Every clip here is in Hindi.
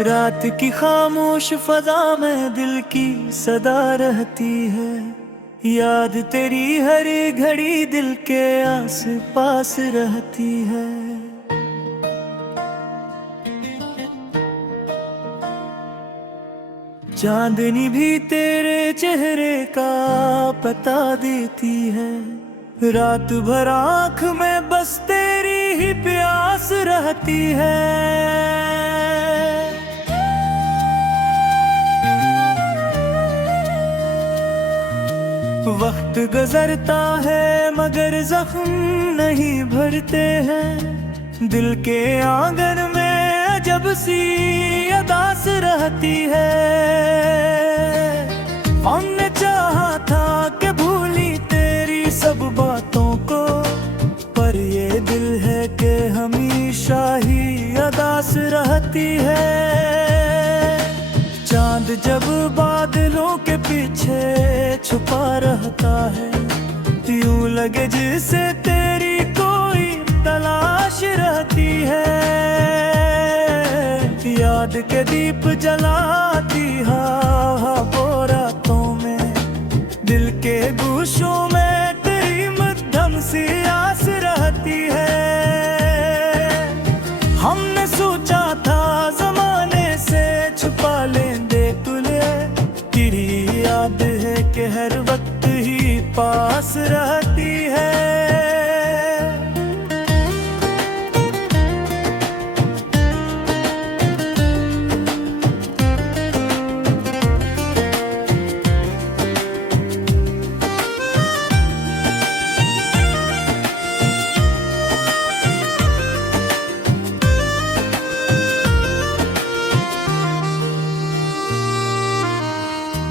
रात की खामोश फजा में दिल की सदा रहती है। याद तेरी हर घड़ी दिल के आस पास रहती है। चांदनी भी तेरे चेहरे का पता देती है। रात भर आँख में बस तेरी ही प्यास रहती है। वक्त गुजरता है मगर जख्म नहीं भरते हैं। दिल के आंगन में अजब सी अदास रहती है। हमने चाहा था कि भूली तेरी सब बातों को, पर ये दिल है कि हमेशा ही अदास रहती है। चांद जब बादलों के पीछे छुपा रहता है, यूं लगे जिसे तेरी कोई तलाश रहती है। याद के दीप जलाती हवा रातों में, दिल के गूशों में तेरी मध्यम सी आस रहती है। हमने सोचा था जमाने से छुपा लेंगे तुझे, तेरी याद है कि हर वक्त ही पास रहती है।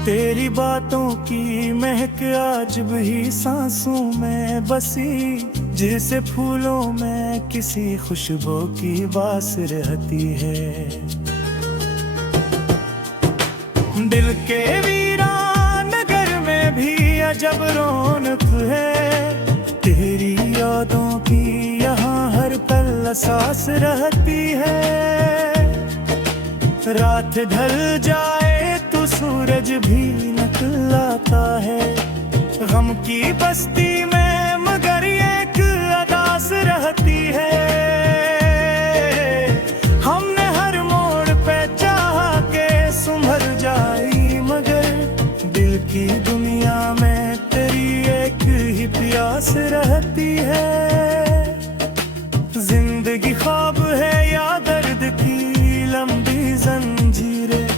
तेरी बातों की महक आज भी सांसों में बसी, जैसे फूलों में किसी खुशबू की बास रहती है। दिल के वीरान नगर में भी अजब रौनक है। तेरी यादों की यहाँ हर पल सांस रहती है। रात ढल जाए तो सूरज भी निकल आता है। गम की बस्ती में मगर एक अदास रहती है। हमने हर मोड़ पे चाहा के संभल जाई, मगर दिल की दुनिया में तेरी एक ही प्यास रहती है। जिंदगी ख्वाब है या दर्द की लंबी जंजीरें,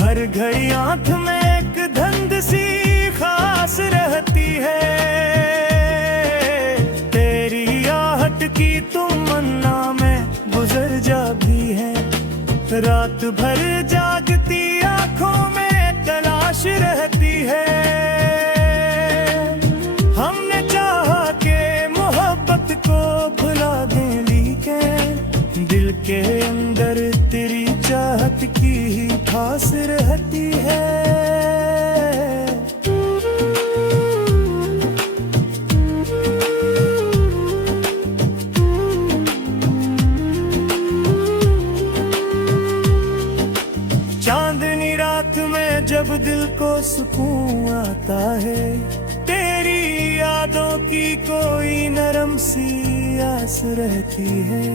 हर घड़ी आंख में एक धंध सी खास रहती है। तेरी आहट की तमन्ना में गुजर जा भी है। रात भर जागती आंखों में तलाश रहती है। हमने चाहा के मोहब्बत को भुला दें, लेकिन दिल के अंदर तेरी चाहत की ही ठास रहती है। चांदनी रात में जब दिल को सुकून आता है, तेरी यादों की कोई नरम सी आस रहती है।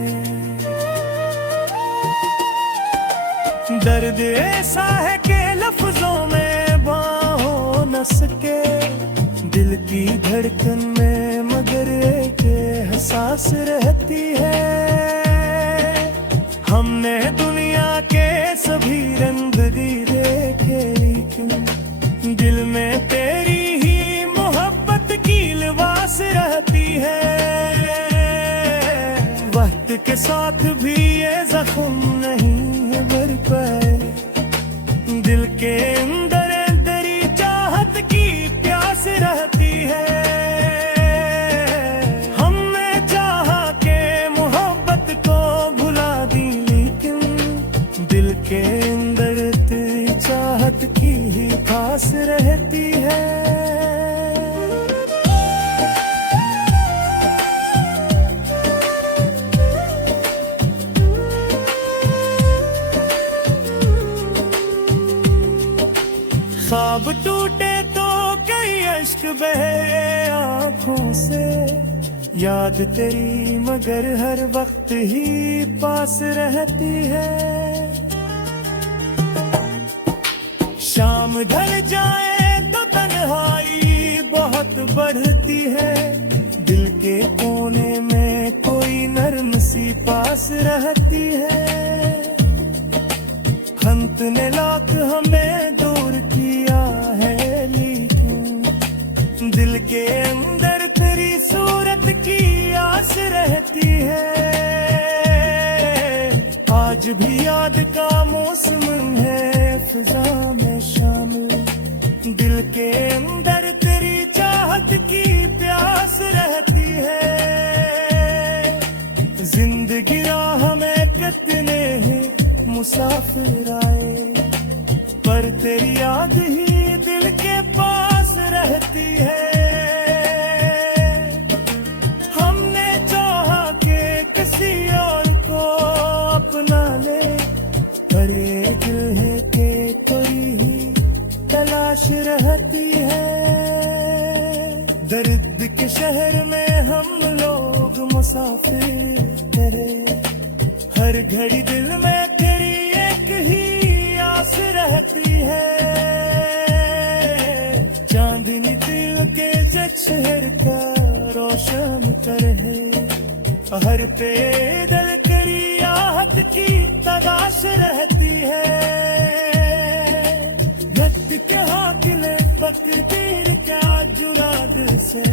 दर्द ऐसा है कि लफ्जों में बाहों न सके। दिल की धड़कन में मगर एक एहसास रहती है। हमने दुनिया के सभी रंग भी देखे, लेकिन दिल में तेरी ही मोहब्बत की लिबास रहती है। वक्त के साथ भी ये जख्म नहीं भर पाए। दिल के अंदर तेरी चाहत की प्यास रहती है। हमने चाहा के मोहब्बत को भुला दी, लेकिन दिल के अंदर तेरी चाहत की ही खास रहती है। ख्वाब टूटे तो कई अश्क बहे आंखों से, याद तेरी मगर हर वक्त ही पास रहती है। शाम ढल जाए तो तन्हाई बहुत बढ़ती है, दिल के कोने में कोई नर्म सी पास रहती है। खंत ने लाख हमें दूर किया है, लेकिन दिल के अंदर तेरी सूरत की आस रहती है। आज भी याद का मौसम है फिजा में शामिल, दिल के अंदर तेरी चाहत की प्यास रहती है। जिंदगी राह में कितने मुसाफिर आए, पर तेरी याद ही दिल के पास रहती है। हमने चाहा कि किसी और को अपना ले, पर ये दिल है कि तेरी ही तलाश रहती है। दर्द के शहर में हम लोग मुसाफिर तेरे, हर घड़ी दिल में तेरी एक ही आस रहती है। चांदनी दिल के शहर का रोशन करे, हर पैदल तेरी आहट की तलाश रहती है। वक्त के हाकिले तकदीर क्या जुराद से,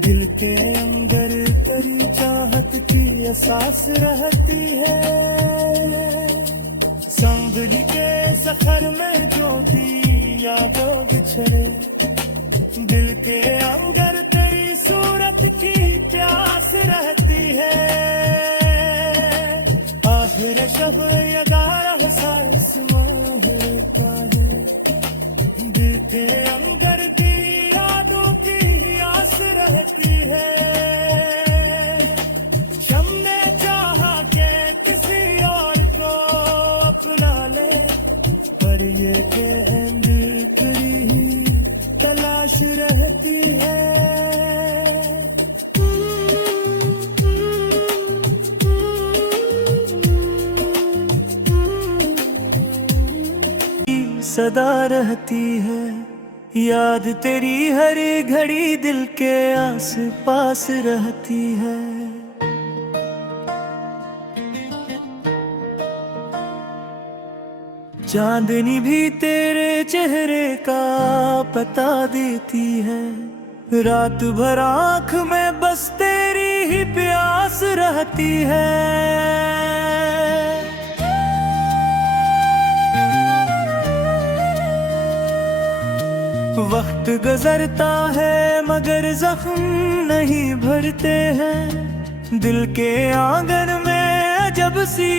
दिल के अंदर तेरी चाहत की एहसास रहती है। संभली के सफर में जो भी यादों बिछड़े, दिल के अंदर तेरी सूरत की प्यास रहती है। आखिर शब यदार सांस होता है, दिल के अंदर तेरी यादों की आस रहती है। हमने चाहा कि किसी और को अपना ले, पर ये कि दिल तेरी ही तलाश रहती है। सदा रहती है, याद तेरी हर घड़ी दिल के आस पास रहती है। चांदनी भी तेरे चेहरे का पता देती है, रात भर आँख में बस तेरी ही प्यास रहती है। वक्त गुजरता है मगर जख्म नहीं भरते हैं, दिल के आंगन में अजब सी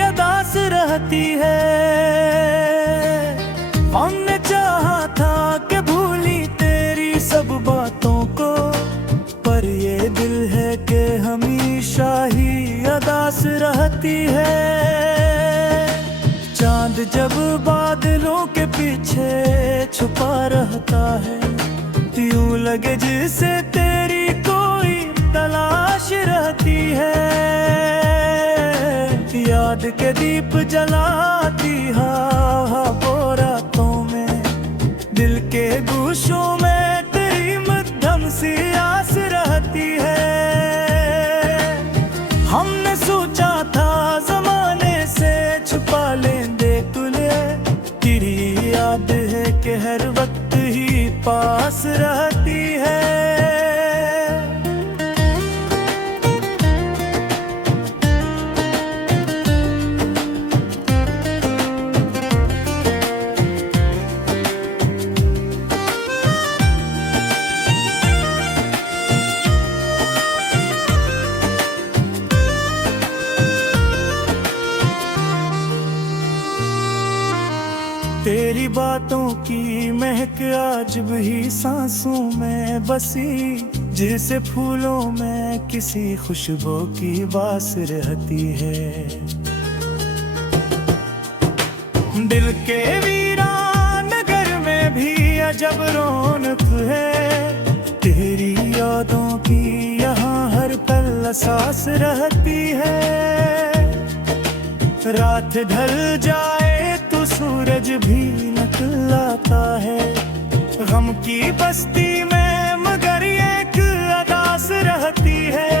अदास रहती है। हमने चाहा था कि भूली तेरी सब बातों को, पर ये दिल है कि हमेशा ही अदास रहती है। चांद जब बादलों के पीछे छुपा रहता है, यूं लगे जिसे तेरी कोई तलाश रहती है। याद के दीप जलाती हवा रातों में, दिल के गूशों में तेरी मध्यम सी आस रहती है। हमने सोचा था जमाने से छुपा लेंगे तुझे, तेरी याद है कि हर वक्त ही पास रहती है। तेरी बातों की महक आज भी सांसों में बसी, जैसे फूलों में किसी खुशबू की बास रहती है। दिल के वीरान अजब रौनक है, तेरी यादों की यहाँ हर पल एहसास रहती है। रात ढल जाए तो सूरज भी निकल आता है, गम की बस्ती में मगर एक अदास रहती है।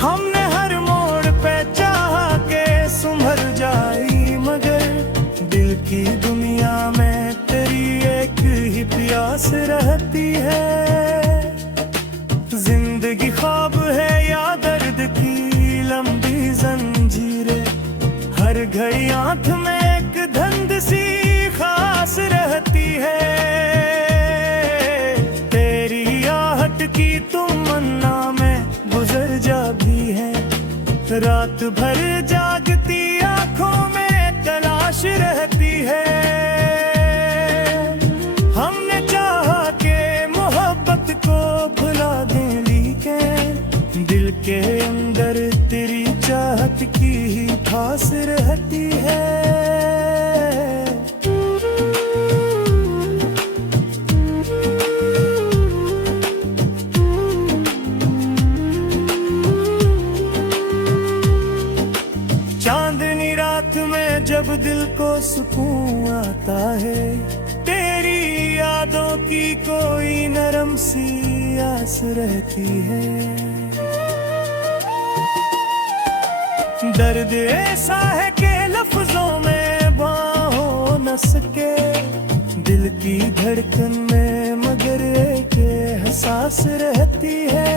हमने हर मोड़ पे चाहा के संभल जाई, मगर दिल की दुनिया में तेरी एक ही प्यास रहती है। जिंदगी ख्वाब है या दर्द की लंबी जंजीरें, हर घड़ी आंख में एक धुंध सी खास रहती है। तेरी आहट की तमन्ना में गुजर जा भी है, रात भर जागती आंखों में तलाश रहती है। हमने चाहा के मोहब्बत को भुला दें, लेकिन दिल के अंदर तेरी चाहत की ही ठास रहती है। चांदनी रात में जब दिल को सुकून आता है, तेरी यादों की कोई नरम सी आस रहती है। दर्द ऐसा है कि लफ्जों में बयां हो न सके, दिल की धड़कन में मगर एक एहसास रहती है।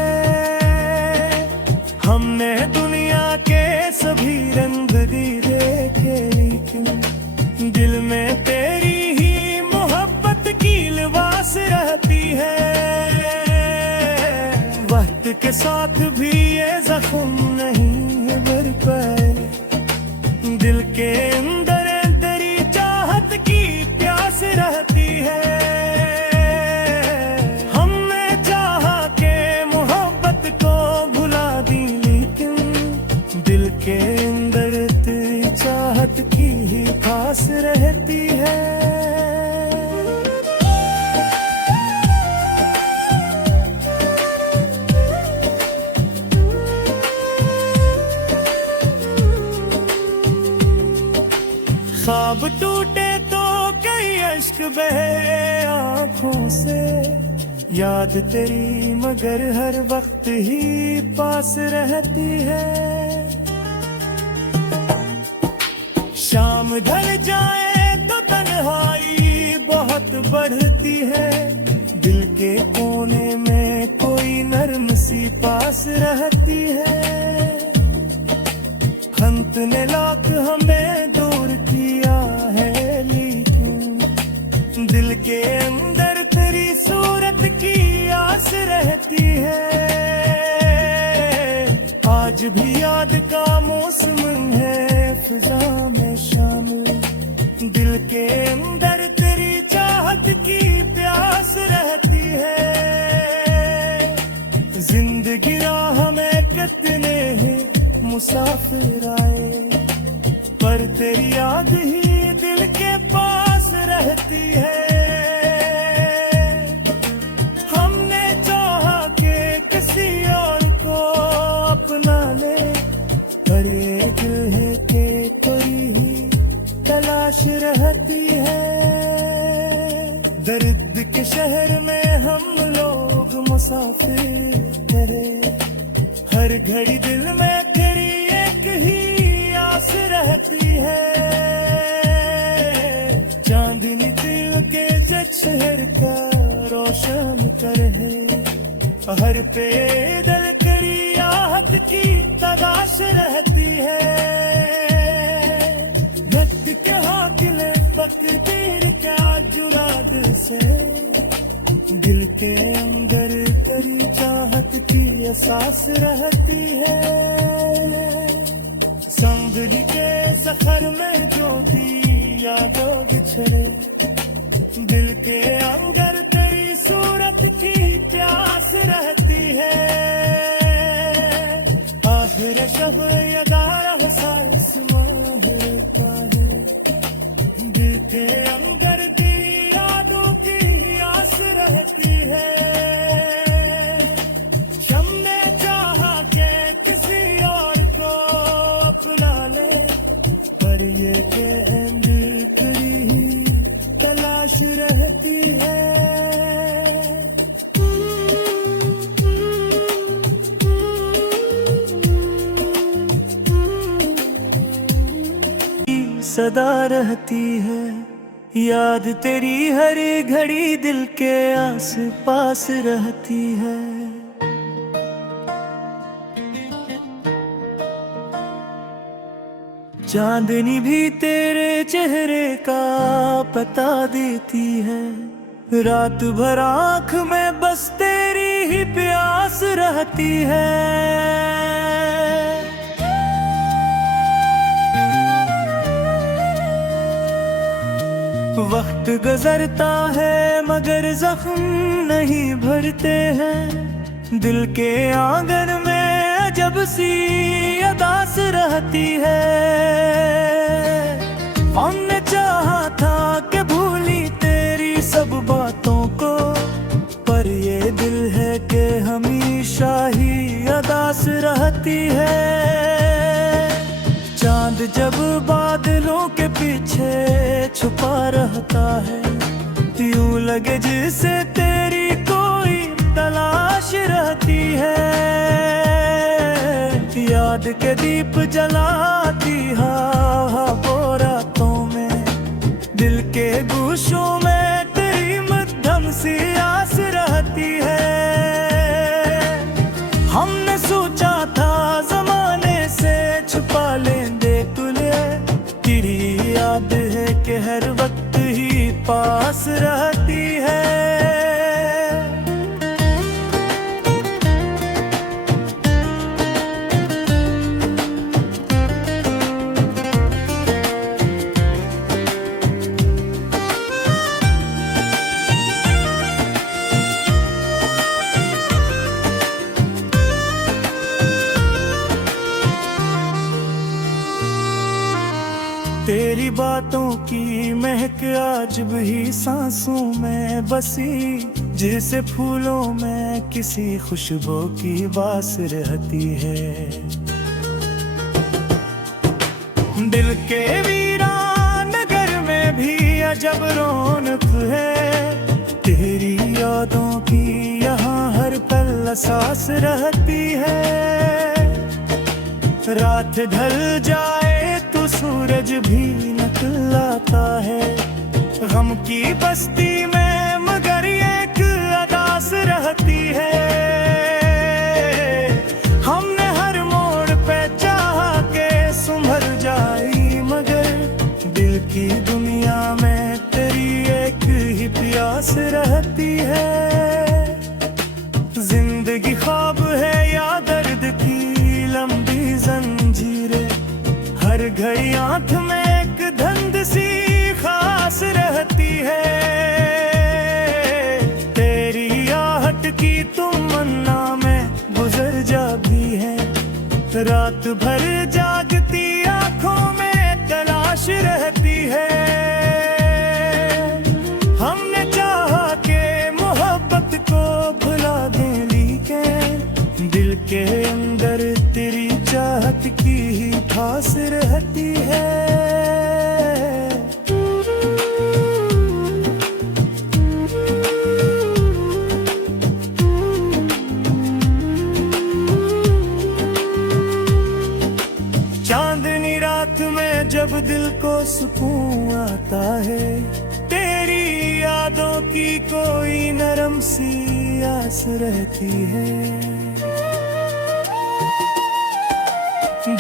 हमने दुनिया के सभी रंग भी देखे, लेकिन दिल में तेरी ही मोहब्बत की लिबास रहती है। वक्त के साथ भी ये जख्म नहीं भर पाए, दिल के अंदर तेरी चाहत की प्यास रहती है। हमने चाहा के मोहब्बत को भुला दी, लेकिन दिल के अंदर तेरी चाहत की ही खास रहती है। ख्वाब टूटे तो कई अश्क बहे आँखों से, याद तेरी मगर हर वक्त ही पास रहती है। शाम ढल जाए तो तन्हाई बहुत बढ़ती है, दिल के कोने में कोई नर्म सी पास रहती है। खंत ने लाख हमें दूर किया है, लेकिन दिल के अंदर तेरी सूरत की आस रहती है। आज भी याद का मौसम है फिजा में शामिल, दिल के अंदर तेरी चाहत की प्यास रहती है। जिंदगी राह में कितने हैं मुसाफिर आए, पर तेरी याद ही दिल के पास रहती है। हमने चाहा के किसी और को अपना ले, पर ये दिल है के तेरी ही तलाश रहती है। दर्द के शहर में हम लोग मुसाफिर करे, हर घड़ी दिल में तेरी एक ही आस रहती है। चांदनी दिल के शहर का रोशन करे, हर पैदल तेरी आहट की तलाश रहती है। वक्त के हाकिले फकीर क्या जुड़ा दिल से, दिल के अंदर तेरी चाहत की एहसास रहती है। संगनी के सफर में जो भी यादों बिछड़े, दिल के अंदर तेरी सूरत की प्यास रहती है। आखिर शब यदारा सांस मारता है, दिल के अंदर तेरी सदा रहती है। याद तेरी हर घड़ी दिल के आस पास रहती है। चांदनी भी तेरे चेहरे का पता देती है। रात भर आँख में बस तेरी ही प्यास रहती है। वक्त गुजरता है मगर जख्म नहीं भरते हैं। दिल के आंगन में अजब सी अदास रहती है। हमने चाहा था कि भूली तेरी सब बातों को, पर ये दिल है कि हमेशा ही अदास रहती है। चांद जब बादलों के पीछे छुपा रहता है, यूं लगे जिसे तेरी कोई तलाश रहती है। याद के दीप जलाती हवा रातों में, दिल के गोशों में तेरी मध्यम सी आस रहती है। हमने सोचा था जमाने से छुपा लेंगे तुझे, तेरी याद है कि हर वक्त ही पास रहती है। तेरी बातों की महक आज भी सांसों में बसी, जैसे फूलों में किसी खुशबू की बास रहती है। दिल के वीरान नगर में भी अजब रौनक है। तेरी यादों की यहाँ हर पल सांस रहती है। रात ढल जाए तो सूरज भी निकल आता है। गम की बस्ती में मगर एक अदास रहती है। हमने हर मोड़ पे चाहा के संभल जाई, मगर दिल की दुनिया में तेरी एक ही प्यास रहती है। जिंदगी ख्वाब है या दर्द की लंबी जंजीरें, हर घड़ी आंख में एक धंध सी खास रहती है। तेरी आहट की तमन्ना में गुजर जा भी है। रात भर जागती आंखों में तलाश रहती है। हमने चाहा के मोहब्बत को भुला दें, लेकिन दिल के अंदर तेरी चाहत की ही ठास रहती है। चांदनी रात में जब दिल को सुकून आता है, तेरी यादों की कोई नरम सी आस रहती है।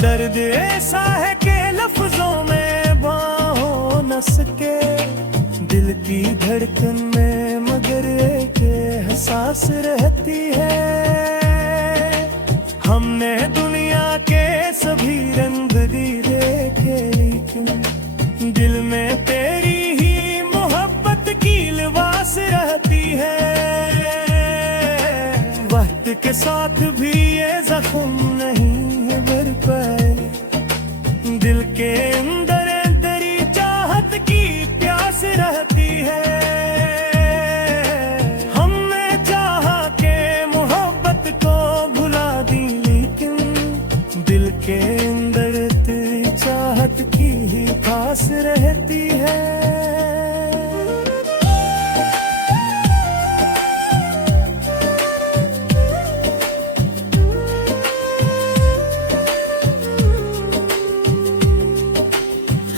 दर्द ऐसा है कि लफ्जों में बाहों न सके। दिल की धड़कन में मगर एक एहसास रहती है। हमने दुनिया के सभी रंग देखे, लेकिन दिल में तेरी ही मोहब्बत की लिबास रहती है। वक्त के साथ भी ये जख्म नहीं भर पाए। दिल के अंदर तेरी चाहत की प्यास रहती है। हमने चाहा के मोहब्बत को भुला दी, लेकिन दिल के अंदर तेरी चाहत की ही खास रहती है।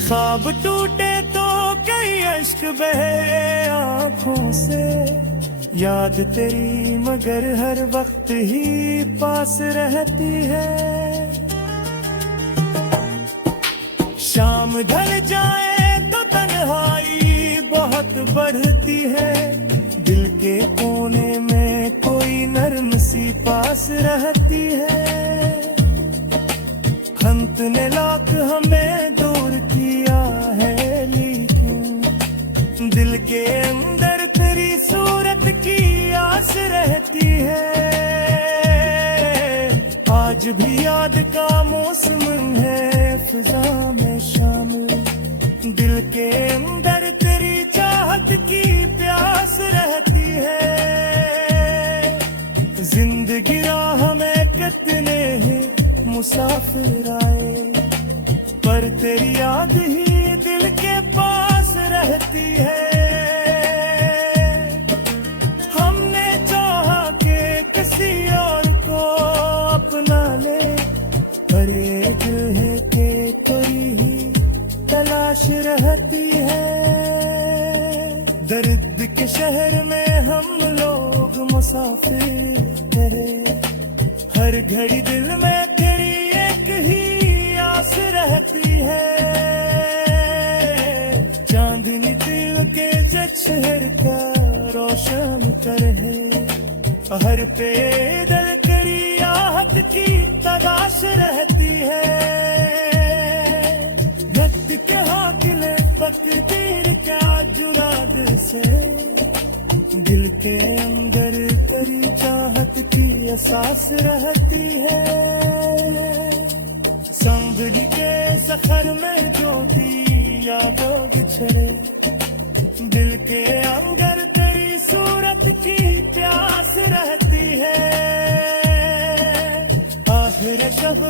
ख्वाब आँखों से याद तेरी मगर हर वक्त ही पास रहती है। शाम ढल जाए तो तन्हाई बहुत बढ़ती है, दिल के कोने में कोई नर्म सी पास रहती है। खंत ने लाख हमें दूर किया है, लेकिन दिल के अंदर तेरी सूरत की आस रहती है। आज भी याद का मौसम है फिजा में शामिल, दिल के अंदर तेरी चाहत की प्यास रहती है। जिंदगी राह में कितने हैं मुसाफिर आए, पर तेरी याद ही दिल के पास रहती है। हमने चाहा कि किसी और को अपना ले, पर ये दिल है कि तेरी ही तलाश रहती है। दर्द के शहर में हम लोग मुसाफिर रहे, हर घड़ी दिल में तेरी एक ही आस रहती है। चांदनी दिल के शहर का रोशन कर है, हर पैदल तेरी आहट की तलाश रहती है। वक्त के हाकिले तकदीर क्या जुड़ा दिल से, दिल के अंदर तेरी चाहत की एहसास रहती है। संभली के सफर में जो भी यादों बिछड़े, दिल के अंदर तेरी सूरत की प्यास रहती है। आखिर शब